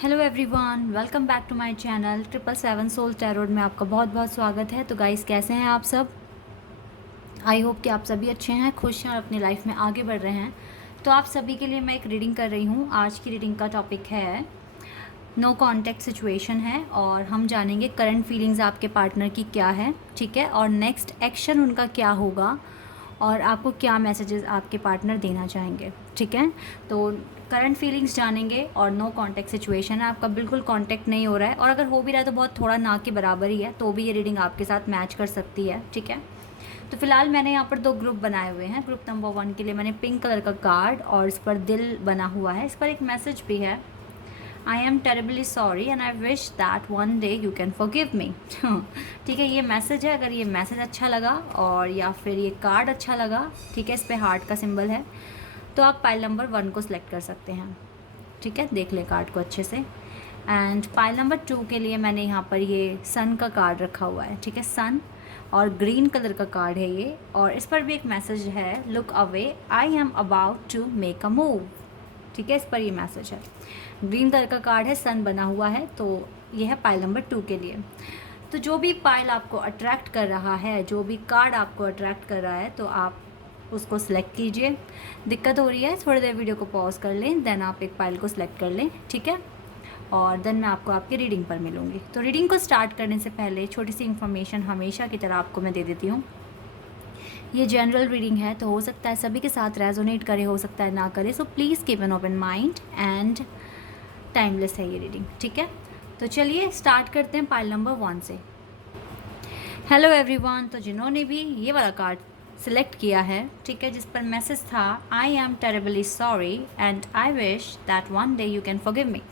Hello everyone, welcome back to my channel 777 soul tarot में आपका बहुत बहुत स्वागत है। तो गाइस, कैसे हैं आप सब? आई होप कि आप सभी अच्छे हैं, खुश हैं और अपनी लाइफ में आगे बढ़ रहे हैं। तो आप सभी के लिए मैं एक रीडिंग कर रही हूँ। आज की रीडिंग का टॉपिक है नो कॉन्टैक्ट सिचुएशन है और हम जानेंगे करंट फीलिंग्स आपके पार्टनर की क्या है, ठीक है, और नेक्स्ट एक्शन उनका क्या होगा और आपको क्या मैसेजेस आपके पार्टनर देना चाहेंगे, ठीक है। तो करंट फीलिंग्स जानेंगे और नो कांटेक्ट सिचुएशन है, आपका बिल्कुल कांटेक्ट नहीं हो रहा है और अगर हो भी रहा है तो बहुत थोड़ा ना के बराबर ही है, तो भी ये रीडिंग आपके साथ मैच कर सकती है, ठीक है। तो फिलहाल मैंने यहाँ पर दो ग्रुप बनाए हुए हैं। ग्रुप नंबर 1 के लिए मैंने पिंक कलर का कार्ड और इस पर दिल बना हुआ है, इस पर एक मैसेज भी है, I am terribly sorry and I wish that one day you can forgive me. ठीक है, ये मैसेज है। अगर ये मैसेज अच्छा लगा और या फिर ये कार्ड अच्छा लगा, ठीक है, इस पर हार्ट का सिंबल है, तो आप पाइल नंबर 1 को सिलेक्ट कर सकते हैं, ठीक है। देख लें कार्ड को अच्छे से। एंड पाइल नंबर 2 के लिए मैंने यहाँ पर ये सन का कार्ड रखा हुआ है, ठीक है, सन और ग्रीन कलर का कार्ड है ये, और इस पर भी एक मैसेज है, look away I am about to make a move, ठीक है, इस पर ये मैसेज है। ग्रीन कलर का कार्ड है, सन बना हुआ है, तो ये है पाइल नंबर 2 के लिए। तो जो भी पाइल आपको अट्रैक्ट कर रहा है, जो भी कार्ड आपको अट्रैक्ट कर रहा है, तो आप उसको सिलेक्ट कीजिए। दिक्कत हो रही है, थोड़ी देर वीडियो को पॉज कर लें, देन आप एक पाइल को सिलेक्ट कर लें, ठीक है, और देन मैं आपको आपकी रीडिंग पर मिलूँगी। तो रीडिंग को स्टार्ट करने से पहले छोटी सी इन्फॉर्मेशन हमेशा की तरह आपको मैं दे देती हूँ। ये जनरल रीडिंग है, तो हो सकता है सभी के साथ रेजोनेट करे, हो सकता है ना करे, so please keep an open mind and timeless है ये रीडिंग, ठीक है। तो चलिए स्टार्ट करते हैं पाइल नंबर 1 से। हेलो एवरीवन, तो जिन्होंने भी ये वाला कार्ड सिलेक्ट किया है, ठीक है, जिस पर मैसेज था I am terribly sorry and I wish that one day you can forgive me,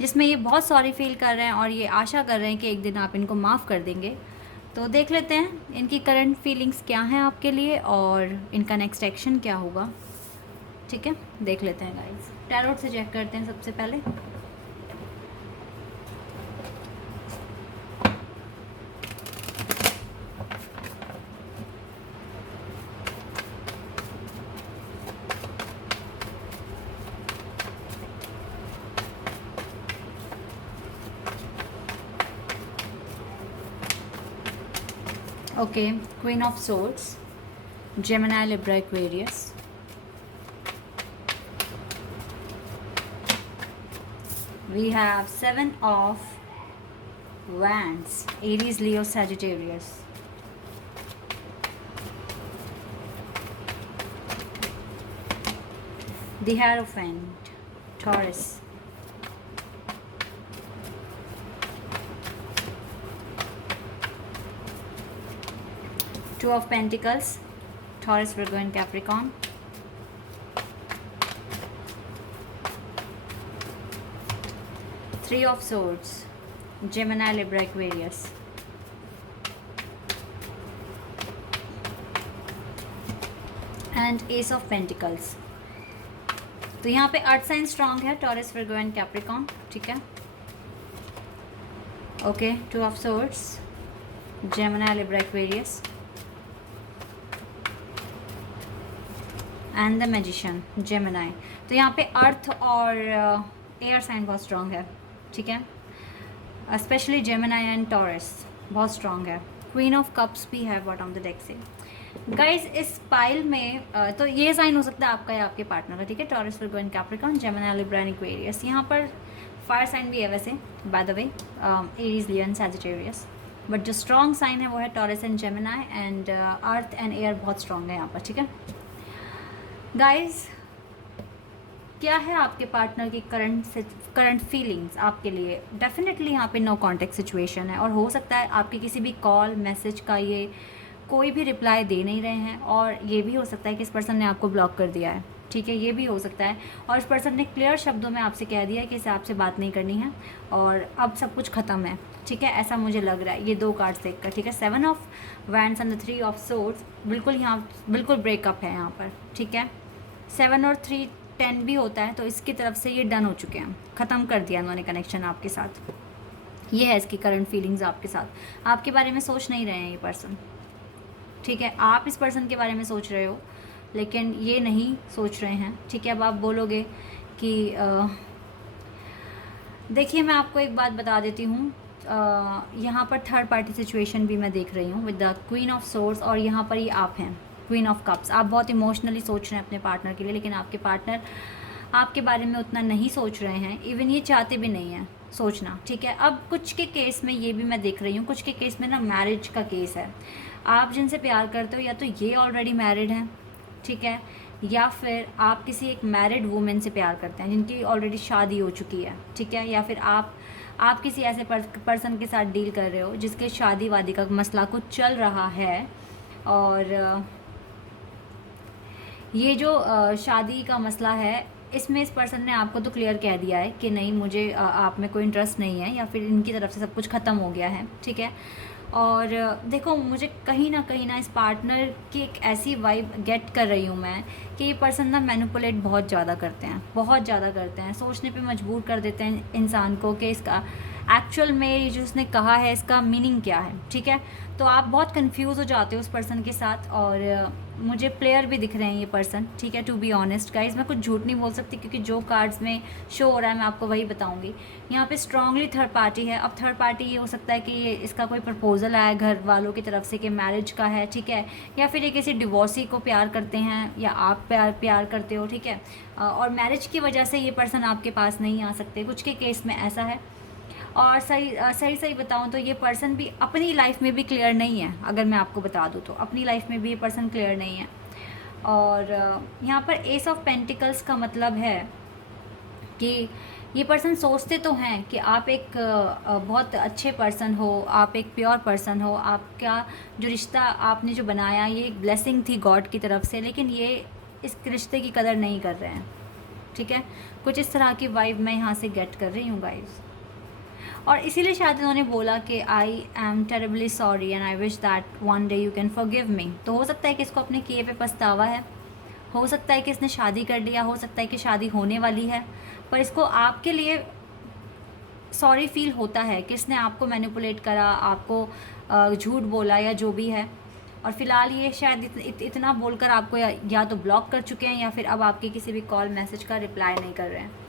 जिसमें ये बहुत सॉरी फील कर रहे हैं और ये आशा कर रहे हैं कि एक दिन आप इनको माफ़ कर देंगे। तो देख लेते हैं इनकी करंट फीलिंग्स क्या हैं आपके लिए और इनका नेक्स्ट एक्शन क्या होगा, ठीक है। देख लेते हैं गाइस, टैरोट से चेक करते हैं सबसे पहले। Okay, Queen of Swords, Gemini, Libra, Aquarius. We have 7 of Wands, Aries, Leo, Sagittarius. The Hierophant, Taurus. Two of Pentacles, Taurus, Virgo and Capricorn. Three of Swords, Gemini, Libra, Aquarius. And Ace of Pentacles. तो यहाँ पे अर्थ sign strong है, taurus, Virgo and Capricorn, ठीक है। Okay, two of swords, Gemini, Libra, Aquarius and the magician, Gemini. तो यहाँ पे अर्थ और एयर साइन बहुत स्ट्रांग है, ठीक है, स्पेशली जेमिनी एंड टॉरस बहुत स्ट्रांग है। क्वीन ऑफ कप्स भी है बॉटम ऑफ द डेक से। गाइस, इस पाइल में तो ये साइन हो सकता है आपका या आपके पार्टनर का, ठीक है, taurus, Virgo and Capricorn, Gemini, Libra and Aquarius. यहाँ पर फायर साइन भी है वैसे, by the way, Aries, Leo and Sagittarius, but जो स्ट्रॉन्ग साइन है वो है taurus and Gemini, and earth and air बहुत स्ट्रॉन्ग है यहाँ पर, ठीक है। गाइस, क्या है आपके पार्टनर की करंट फीलिंग्स आपके लिए? डेफिनेटली यहाँ पे नो कॉन्टेक्ट सिचुएशन है और हो सकता है आपकी किसी भी कॉल मैसेज का ये कोई भी रिप्लाई दे नहीं रहे हैं, और ये भी हो सकता है कि इस पर्सन ने आपको ब्लॉक कर दिया है, ठीक है, ये भी हो सकता है, और इस पर्सन ने क्लियर शब्दों में आपसे कह दिया है कि इसे आपसे बात नहीं करनी है और अब सब कुछ ख़त्म है, ठीक है, ऐसा मुझे लग रहा है ये दो कार्ड्स देखकर, ठीक है। 7 of wands and the 3 of swords, बिल्कुल यहाँ बिल्कुल ब्रेकअप है यहाँ पर, ठीक है। 7 और 3 10 भी होता है, तो इसकी तरफ से ये डन हो चुके हैं, ख़त्म कर दिया उन्होंने कनेक्शन आपके साथ। ये है इसकी करंट फीलिंग्स आपके साथ, आपके बारे में सोच नहीं रहे हैं ये पर्सन, ठीक है। आप इस पर्सन के बारे में सोच रहे हो लेकिन ये नहीं सोच रहे हैं, ठीक है। अब आप बोलोगे कि देखिए मैं आपको एक बात बता देती हूँ, यहाँ पर थर्ड पार्टी सिचुएशन भी मैं देख रही हूँ with the queen of source, और यहाँ पर ये आप हैं क्वीन ऑफ कप्स। आप बहुत इमोशनली सोच रहे हैं अपने पार्टनर के लिए, लेकिन आपके पार्टनर आपके बारे में उतना नहीं सोच रहे हैं, इवन ये चाहते भी नहीं हैं सोचना, ठीक है। अब कुछ के केस में ये भी मैं देख रही हूँ, कुछ के केस में ना मैरिज का केस है। आप जिनसे प्यार करते हो या तो ये ऑलरेडी मैरिड हैं, ठीक है, या फिर आप किसी एक मैरिड वुमेन से प्यार करते हैं जिनकी ऑलरेडी शादी हो चुकी है, ठीक है, या फिर आप किसी ऐसे पर्सन के साथ डील कर रहे हो जिसके शादी वादी का मसला कुछ चल रहा है। और ये जो शादी का मसला है, इसमें इस पर्सन ने आपको तो क्लियर कह दिया है कि नहीं, मुझे आप में कोई इंटरेस्ट नहीं है, या फिर इनकी तरफ से सब कुछ ख़त्म हो गया है, ठीक है। और देखो मुझे कहीं ना इस पार्टनर की एक ऐसी वाइब गेट कर रही हूँ मैं कि ये पर्सन ना मैनिपुलेट बहुत ज़्यादा करते हैं, बहुत ज़्यादा करते हैं, सोचने पे मजबूर कर देते हैं इंसान को कि इसका एक्चुअल में ये जो उसने कहा है इसका मीनिंग क्या है, ठीक है। तो आप बहुत कंफ्यूज हो जाते हो उस पर्सन के साथ, और मुझे प्लेयर भी दिख रहे हैं ये पर्सन, ठीक है। टू बी ऑनेस्ट गाइज, मैं कुछ झूठ नहीं बोल सकती क्योंकि जो कार्ड्स में शो हो रहा है मैं आपको वही बताऊंगी। यहाँ पे स्ट्रांगली थर्ड पार्टी है। अब थर्ड पार्टी ये हो सकता है कि ये इसका कोई प्रपोजल आया घर वालों की तरफ से कि मैरिज का है, ठीक है, या फिर ये किसी डिवोर्सी को प्यार करते हैं, या आप प्यार करते हो, ठीक है, और मैरिज की वजह से ये पर्सन आपके पास नहीं आ सकते, कुछ के केस में ऐसा है। और सही बताऊं तो ये पर्सन भी अपनी लाइफ में भी क्लियर नहीं है, अगर मैं आपको बता दूं तो अपनी लाइफ में भी ये पर्सन क्लियर नहीं है। और यहाँ पर एस ऑफ पेंटिकल्स का मतलब है कि ये पर्सन सोचते तो हैं कि आप एक बहुत अच्छे पर्सन हो, आप एक प्योर पर्सन हो, आपका जो रिश्ता आपने जो बनाया ये एक ब्लेसिंग थी गॉड की तरफ से, लेकिन ये इस रिश्ते की कदर नहीं कर रहे हैं, ठीक है। कुछ इस तरह की वाइब मैं यहाँ से गेट कर रही हूँ गाइस, और इसीलिए शायद उन्होंने बोला कि I am terribly sorry and I wish that one day you can forgive me. तो हो सकता है कि इसको अपने किए पे पछतावा है, हो सकता है कि इसने शादी कर लिया, हो सकता है कि शादी होने वाली है, पर इसको आपके लिए सॉरी फील होता है कि इसने आपको मैनिपुलेट करा, आपको झूठ बोला या जो भी है। और फिलहाल ये शायद इतना बोलकर आपको या तो ब्लॉक कर चुके हैं या फिर अब आपके किसी भी कॉल मैसेज का रिप्लाई नहीं कर रहे हैं।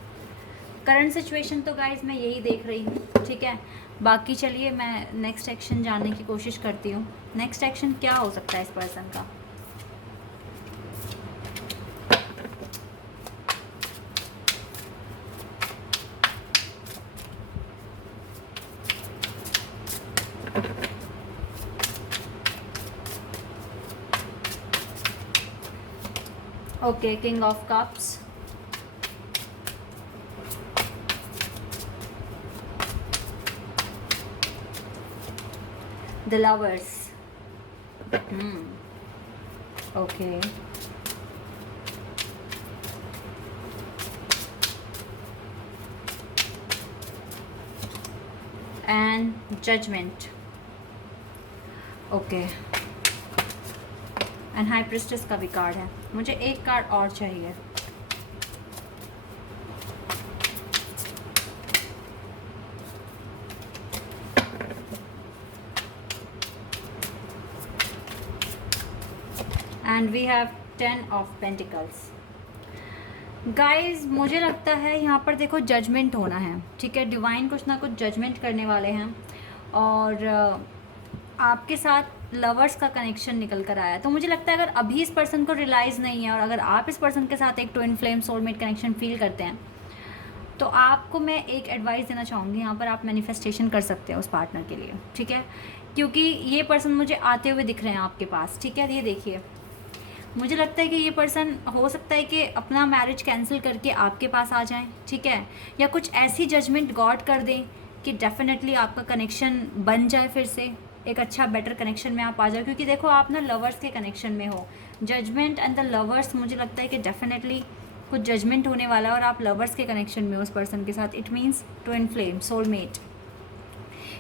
करंट सिचुएशन तो गाइज मैं यही देख रही हूँ, ठीक है। बाकी चलिए मैं नेक्स्ट एक्शन जानने की कोशिश करती हूँ। नेक्स्ट एक्शन क्या हो सकता है इस पर्सन का। Okay, king of cups, The Lovers. Okay. And Judgment. Okay. And High Priestess का भी कार्ड है। मुझे एक कार्ड और चाहिए। And we have 10 of pentacles. Guys मुझे लगता है यहाँ पर देखो जजमेंट होना है, ठीक है। डिवाइन कुछ ना कुछ जजमेंट करने वाले हैं, और आपके साथ लवर्स का कनेक्शन निकल कर आया। तो मुझे लगता है अगर अभी इस पर्सन को रियलाइज़ नहीं है, और अगर आप इस पर्सन के साथ एक twin flame soulmate connection feel करते हैं, तो आपको मैं एक एडवाइस देना चाहूँगी। यहाँ पर आप मैनिफेस्टेशन कर सकते हैं उस पार्टनर के लिए, ठीक है, क्योंकि ये पर्सन मुझे आते हुए दिख रहे हैं आपके पास, ठीक है। ये देखिए, मुझे लगता है कि ये पर्सन हो सकता है कि अपना मैरिज कैंसिल करके आपके पास आ जाएं, ठीक है, या कुछ ऐसी जजमेंट गॉड कर दें कि डेफिनेटली आपका कनेक्शन बन जाए, फिर से एक अच्छा बेटर कनेक्शन में आप आ जाओ। क्योंकि देखो आप ना लवर्स के कनेक्शन में हो, जजमेंट एंड द लवर्स, मुझे लगता है कि डेफिनेटली कुछ जजमेंट होने वाला है और आप लवर्स के कनेक्शन में हो उस पर्सन के साथ। It means twin flame soulmate,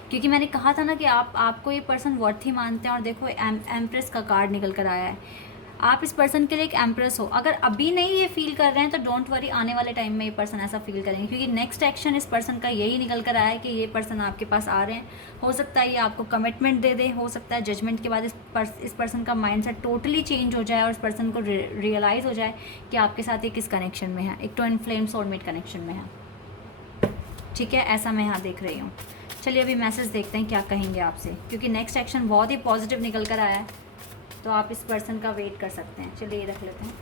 क्योंकि मैंने कहा था ना कि आपको ये पर्सन वर्थी मानते हैं। और देखो एम्प्रेस का कार्ड निकल कर आया है, आप इस पर्सन के लिए एक एम्प्रेस हो। अगर अभी नहीं ये फील कर रहे हैं तो डोंट वरी, आने वाले टाइम में ये पर्सन ऐसा फील करेंगे, क्योंकि नेक्स्ट एक्शन इस पर्सन का यही निकल कर आया है कि ये पर्सन आपके पास आ रहे हैं। हो सकता है ये आपको कमिटमेंट दे दे, हो सकता है जजमेंट के बाद इस पर्सन का माइंडसेट टोटली चेंज हो जाए और इस पर्सन को रियलाइज़ हो जाए कि आपके साथ एक किस कनेक्शन में है, एक ट्विन फ्लेम सोलमेट कनेक्शन में है, ठीक है, ऐसा मैं यहाँ देख रही हूँ। चलिए अभी मैसेज देखते हैं क्या कहेंगे आपसे, क्योंकि नेक्स्ट एक्शन बहुत ही पॉजिटिव निकल कर आया है, तो आप इस पर्सन का वेट कर सकते हैं। चलिए ये रख लेते हैं।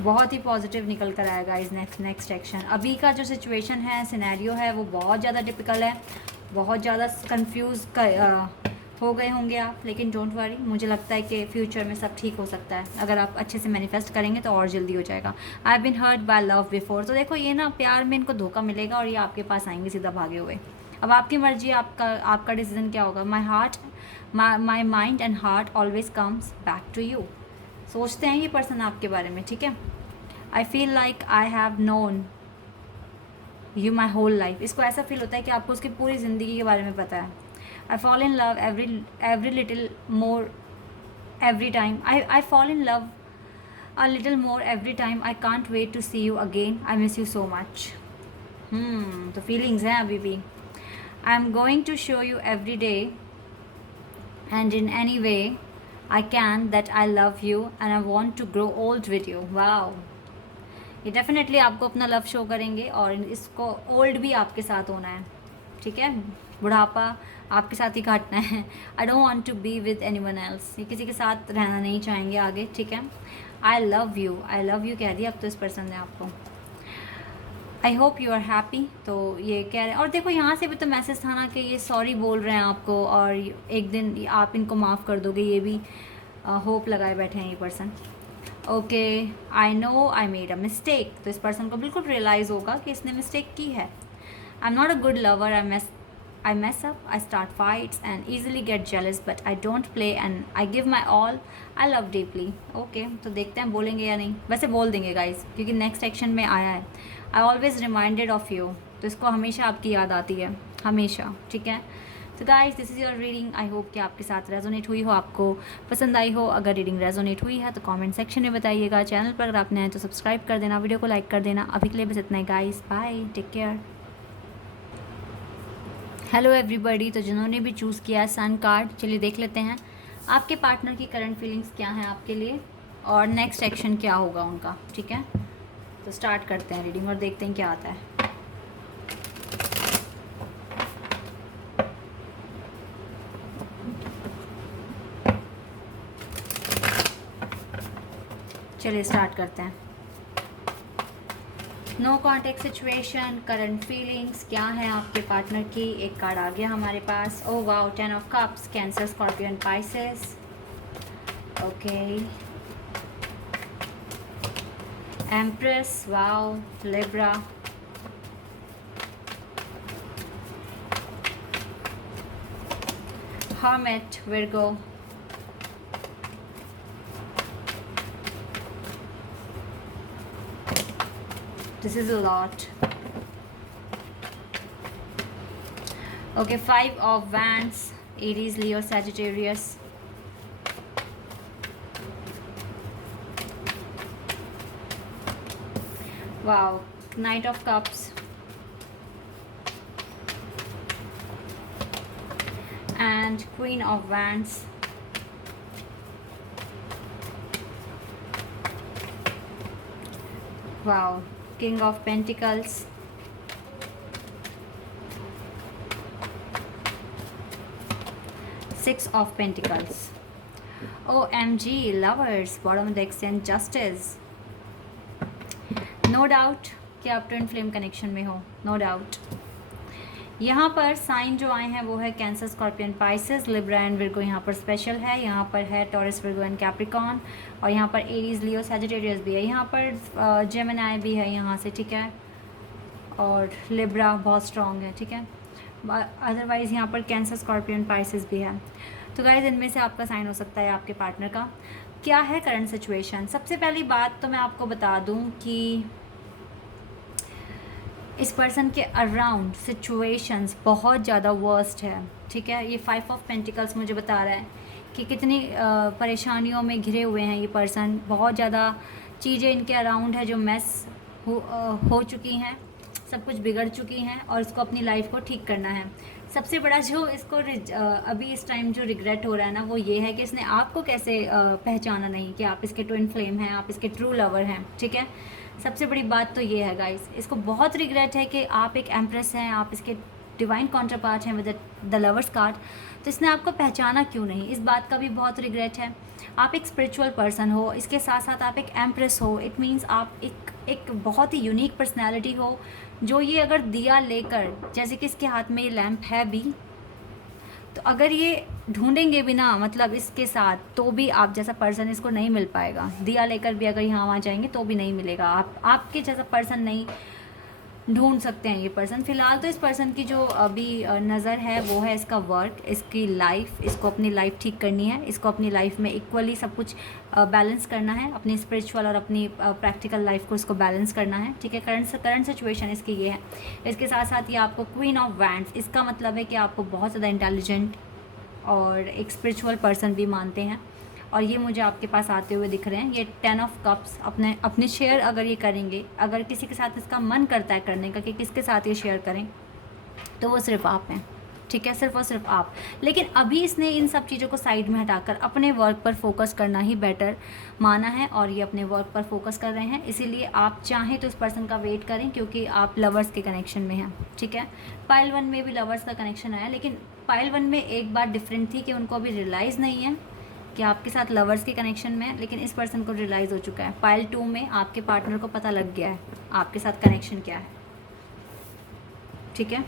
बहुत ही पॉजिटिव निकल कर आएगा इस नेक्स्ट एक्शन। अभी का जो सिचुएशन है, सिनेरियो है, वो बहुत ज़्यादा टिपिकल है, बहुत ज़्यादा कंफ्यूज हो गए होंगे आप, लेकिन डोंट वरी, मुझे लगता है कि फ्यूचर में सब ठीक हो सकता है। अगर आप अच्छे से मैनिफेस्ट करेंगे तो और जल्दी हो जाएगा। I have been hurt by love before, तो देखो ये ना प्यार में इनको धोखा मिलेगा और ये आपके पास आएंगे सीधा भागे हुए। अब आपकी मर्जी, आपका डिसीजन क्या होगा। My mind and heart always comes back to you. सोचते हैं ये पर्सन आपके बारे में, ठीक है। I feel like I have known you my whole life. इसको ऐसा फील होता है कि आपको उसकी पूरी ज़िंदगी के बारे में पता है। I fall in love every little more every time. I fall in love a little more every time. I can't wait to see you again. I miss you so much. तो फीलिंग्स हैं अभी भी। I am going to show you every day and in any way I can that I love you and I want to grow old with you. Wow, ये definitely आपको अपना love show करेंगे और इसको old भी आपके साथ होना है, ठीक है। बुढ़ापा आपके साथ ही काटना है। I don't want to be with anyone else, ये किसी के साथ रहना नहीं चाहेंगे आगे, ठीक है। आई लव यू कह दिया अब तो इस पर्सन ने आपको। I hope you are happy, तो ये कह रहे हैं। और देखो यहाँ से भी तो मैसेज था ना कि ये सॉरी बोल रहे हैं आपको और एक दिन आप इनको माफ़ कर दोगे, ये भी होप लगाए बैठे हैं ये person. Okay, I know I made a mistake, तो इस पर्सन को बिल्कुल रियलाइज़ होगा कि इसने मिस्टेक की है। आई am not a good lover, I mess up, I start fights and easily get jealous, but I don't play and I give my all. I love deeply. Okay, तो देखते हैं बोलेंगे या नहीं। वैसे बोल देंगे गाइस, क्योंकि नेक्स्ट एक्शन में आया है। I always reminded of you, तो इसको हमेशा आपकी याद आती है, हमेशा, ठीक है। तो guys this is your reading. I hope कि आपके साथ रेजोनेट हुई हो, आपको पसंद आई हो। अगर रीडिंग रेजोनेट हुई है तो कमेंट सेक्शन में बताइएगा। चैनल पर अगर आप नए हैं तो सब्सक्राइब कर देना, वीडियो को लाइक कर देना। अभी के लिए बस इतना ही guys, bye, take care. Hello everybody, तो जिन्होंने भी चूज़ किया है सन कार्ड, चलिए देख लेते हैं आपके पार्टनर की करंट फीलिंग्स क्या हैं आपके लिए और नेक्स्ट एक्शन क्या होगा उनका, ठीक है। तो स्टार्ट करते हैं रीडिंग और देखते हैं क्या आता है। चलिए स्टार्ट करते हैं। No contact situation, current feelings क्या है आपके पार्टनर की। एक कार्ड आ गया हमारे पास। Oh wow, 10 of cups, Cancer, Scorpio and Pisces. Okay, Empress, wow, Libra, Hermit, Virgo, this is a lot. Okay, 5 of Wands, Aries, Leo, Sagittarius. Wow, Knight of Cups and Queen of Wands. Wow, King of Pentacles, Six of Pentacles. OMG, lovers, bottom of the deck and Justice. No doubt कि आप twin flame connection में हो, no doubt. यहाँ पर sign जो आए हैं वो है cancer, scorpion, Pisces, Libra and Virgo यहाँ पर स्पेशल है। यहाँ पर है टॉरस, विर्गो एंड कैप्रिकॉन, और यहाँ पर एरीज, लियो, सैजिटेरियस भी है। यहाँ पर जेमिनाई भी है यहाँ से, ठीक है, और लिब्रा बहुत स्ट्रॉन्ग है, ठीक है। अदरवाइज़ यहाँ पर कैंसर, स्कॉर्पियन, पाइसेस भी है। तो गाइज इनमें से आपका साइन हो सकता है आपके पार्टनर का। क्या है करंट सिचुएशन। सबसे पहली बात तो मैं आपको बता दूँ कि इस पर्सन के अराउंड सिचुएशंस बहुत ज़्यादा वर्स्ट है, ठीक है। ये 5 ऑफ पेंटिकल्स मुझे बता रहा है कि कितनी परेशानियों में घिरे हुए हैं ये पर्सन। बहुत ज़्यादा चीज़ें इनके अराउंड है जो मेस हो चुकी हैं, सब कुछ बिगड़ चुकी हैं और इसको अपनी लाइफ को ठीक करना है। सबसे बड़ा जो इसको अभी इस टाइम जो रिग्रेट हो रहा है ना, वो ये है कि इसने आपको कैसे पहचाना नहीं कि आप इसके ट्विन फ्लेम हैं, आप इसके ट्रू लवर हैं, ठीक है। सबसे बड़ी बात तो ये है गाइस, इसको बहुत रिग्रेट है कि आप एक एम्प्रेस हैं, आप इसके डिवाइन काउंटर पार्ट हैं विद द लवर्स कार्ड। तो इसने आपको पहचाना क्यों नहीं, इस बात का भी बहुत रिग्रेट है। आप एक स्पिरिचुअल पर्सन हो, इसके साथ साथ आप एक एम्प्रेस हो। इट मीन्स आप एक बहुत ही यूनिक पर्सनैलिटी हो, जो ये अगर दिया लेकर, जैसे कि इसके हाथ में ये लैम्प है भी, तो अगर ये ढूंढेंगे भी ना, मतलब इसके साथ, तो भी आप जैसा पर्सन इसको नहीं मिल पाएगा। दिया लेकर भी अगर यहाँ वहाँ जाएंगे तो भी नहीं मिलेगा। आपके जैसा पर्सन नहीं ढूंढ सकते हैं ये पर्सन। फिलहाल तो इस पर्सन की जो अभी नज़र है वो है इसका वर्क, इसकी लाइफ, इसको अपनी लाइफ ठीक करनी है, इसको अपनी लाइफ में इक्वली सब कुछ बैलेंस करना है, अपनी स्पिरिचुअल और अपनी प्रैक्टिकल लाइफ को इसको बैलेंस करना है, ठीक है। करंट सिचुएशन इसकी ये है। इसके साथ साथ ये आपको क्वीन ऑफ वैंड्स, इसका मतलब है कि आपको बहुत ज़्यादा इंटेलिजेंट और एक स्पिरिचुअल पर्सन भी मानते हैं, और ये मुझे आपके पास आते हुए दिख रहे हैं। ये 10 ऑफ कप्स अपने शेयर अगर ये करेंगे, अगर किसी के साथ इसका मन करता है करने का कि किसके साथ ये शेयर करें, तो वो सिर्फ आप हैं, ठीक है, सिर्फ और सिर्फ आप। लेकिन अभी इसने इन सब चीज़ों को साइड में हटाकर अपने वर्क पर फोकस करना ही बेटर माना है, और ये अपने वर्क पर फोकस कर रहे हैं। इसीलिए आप चाहें तो इस पर्सन का वेट करें, क्योंकि आप लवर्स के कनेक्शन में हैं, ठीक है। पाइल 1 में भी लवर्स का कनेक्शन आया, लेकिन पाइल 1 में एक बात डिफरेंट थी कि उनको अभी रियलाइज़ नहीं है कि आपके साथ लवर्स के कनेक्शन में है, लेकिन इस पर्सन को रियलाइज़ हो चुका है। पाइल 2 में आपके पार्टनर को पता लग गया है आपके साथ कनेक्शन क्या है, ठीक है।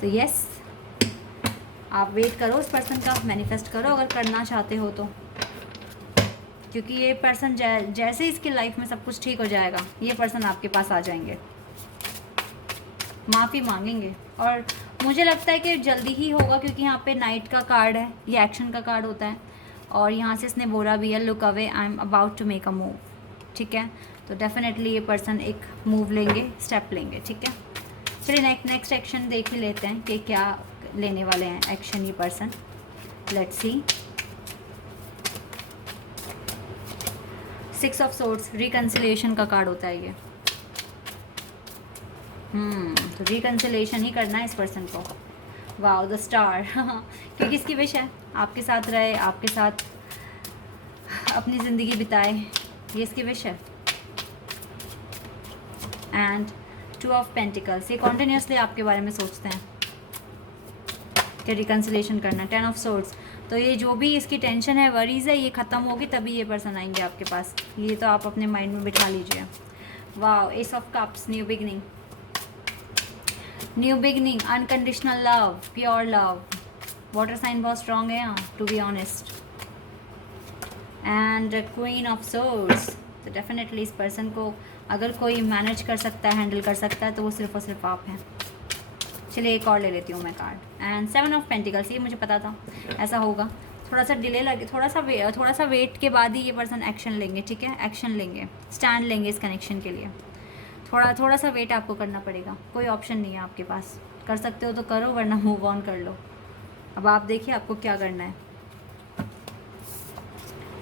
तो यस, आप वेट करो उस पर्सन का, मैनिफेस्ट करो अगर करना चाहते हो तो, क्योंकि ये पर्सन जैसे इसकी लाइफ में सब कुछ ठीक हो जाएगा, ये पर्सन आपके पास आ जाएंगे, माफ़ी मांगेंगे, और मुझे लगता है कि जल्दी ही होगा, क्योंकि यहाँ पे नाइट का कार्ड है, ये एक्शन का कार्ड होता है, और यहाँ से इसने बोला भी है, look away, I am about to make a move, ठीक है। तो डेफिनेटली ये पर्सन एक मूव लेंगे, स्टेप लेंगे, ठीक है। चलिए नेक्स्ट एक्शन देख ही लेते हैं कि क्या लेने वाले हैं एक्शन ये person. Let's see. 6 of swords, reconciliation का कार्ड होता है ये। तो रिकन्सिलेशन ही करना है इस पर्सन को। वाओ, द स्टार क्योंकि इसकी विश है आपके साथ रहे, आपके साथ अपनी ज़िंदगी बिताए, ये इसकी विश है। एंड 2 ऑफ पेंटिकल्स, ये कॉन्टिन्यूसली आपके बारे में सोचते हैं कि रिकन्सिलेशन करना। 10 ऑफ सोर्ड्स, तो ये जो भी इसकी टेंशन है, वरीज़ है, ये ख़त्म होगी तभी ये पर्सन आएंगे आपके पास, ये तो आप अपने माइंड में बिठा लीजिए। Wow, ace of cups, new beginning, new beginning, unconditional love, pure love. Water sign बहुत स्ट्रॉन्ग है यहाँ, to be honest. And queen of swords, तो डेफिनेटली इस पर्सन को अगर कोई मैनेज कर सकता है, हैंडल कर सकता है, तो वो सिर्फ और सिर्फ आप हैं। चलिए एक और ले लेती हूँ मैं कार्ड। एंड 7 ऑफ पेंटिकल्स, ये मुझे पता था ऐसा होगा, थोड़ा सा डिले लगे, थोड़ा सा वेट के बाद ही ये पर्सन एक्शन लेंगे, ठीक है, एक्शन लेंगे, स्टैंड लेंगे इस कनेक्शन के लिए। थोड़ा सा वेट आपको करना पड़ेगा, कोई ऑप्शन नहीं है आपके पास। कर सकते हो तो करो, वरना मूव ऑन कर लो। अब आप देखिए आपको क्या करना है।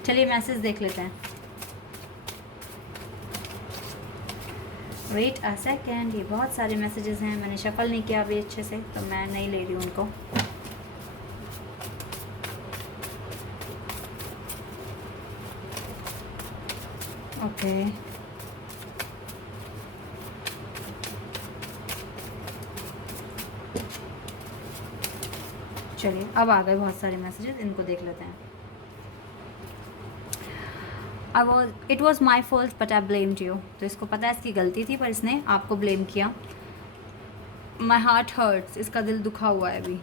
चलिए मैसेज देख लेते हैं। वेट अ सेकेंड, ये बहुत सारे मैसेजेस हैं, मैंने शफल नहीं किया अभी अच्छे से, तो मैं नहीं ले रही हूँ उनको। ओके, चलिए अब आ गए बहुत सारे मैसेजेस, इनको देख लेते हैं। It was my fault but I blamed you, तो इसको पता है इसकी गलती थी, पर इसने आपको ब्लेम किया। माई हार्ट हर्ट्स, इसका दिल दुखा हुआ है अभी।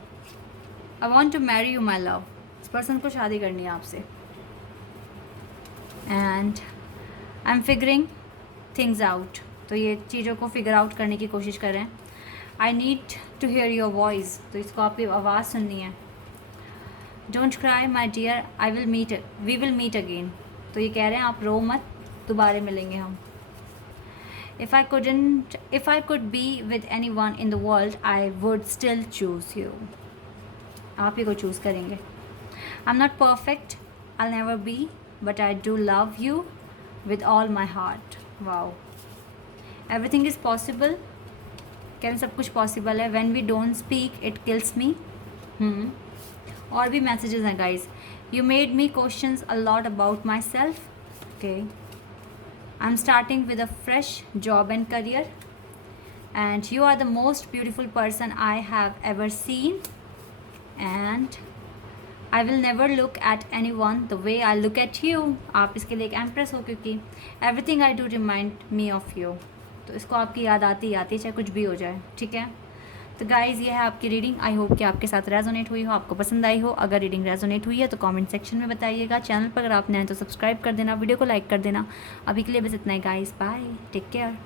I want to marry you my love, इस पर्सन को शादी करनी है आपसे। And I am figuring things out, तो ये चीज़ों को फिगर आउट करने की कोशिश कर रहे हैं। I need to hear your voice, तो इसको आपकी आवाज़ सुननी है। Don't cry my dear, we will meet again, तो ये कह रहे हैं आप रो मत, दोबारा मिलेंगे हम। If I could be with any one in the world I would still choose you, आप ही को चूज़ करेंगे। I am not perfect, I never be, but I do love you with all my heart. Wow, everything is possible कह रहे सब कुछ possible है। When we don't speak it kills me. और भी मैसेजेस हैं guys. You made me questions a lot about my self. Okay, I am starting with a fresh job and career and you are the most beautiful person I have ever seen, and I will never look at anyone the way I look at you। आप इसके लिए एक empress हो, क्योंकि everything I do remind me of you। तो इसको आपकी याद आती है, चाहे कुछ भी हो जाए, ठीक है। तो गाइज़ ये है आपकी रीडिंग। आई होप कि आपके साथ रेजोनेट हुई हो, आपको पसंद आई हो। अगर रीडिंग रेजोनेट हुई है तो कमेंट सेक्शन में बताइएगा। चैनल पर अगर आप नए हैं तो सब्सक्राइब कर देना, वीडियो को लाइक कर देना। अभी के लिए बस इतना ही गाइज़, बाय, टेक केयर।